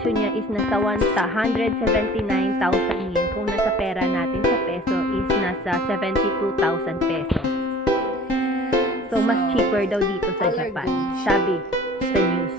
presyo niya is nasa 179,000 yen. Kung nasa pera natin sa peso is nasa 72,000 pesos. So, mas cheaper daw dito sa Japan. Sabi sa news.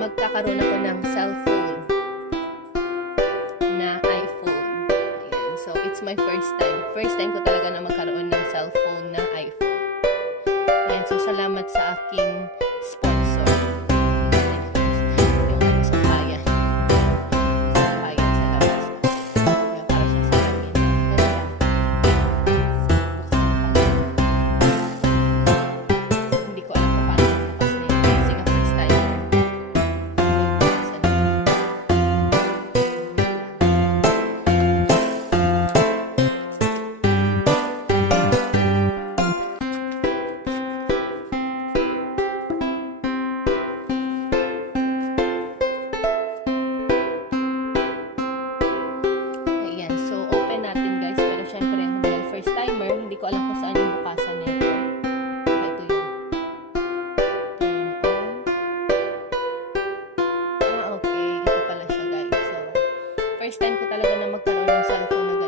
Magkakaroon ako ng cellphone na iPhone. Ayan. So, it's my first time. First time ko talaga na magkaroon ng cellphone na iPhone. Ayan. So, salamat sa aking sponsor. Yung ano sa bayan. Sa bayan sa labas. Ayan, para siya sa akin. Ganda. Hindi ko alam kung paano bukas na yun. Kasi nga first time. Hindi ko alam kung saan yung bukasan nito. Ito yun. Turn on. Okay. Ito pala siya, guys. So, first time ko talaga na magkaroon ng cellphone na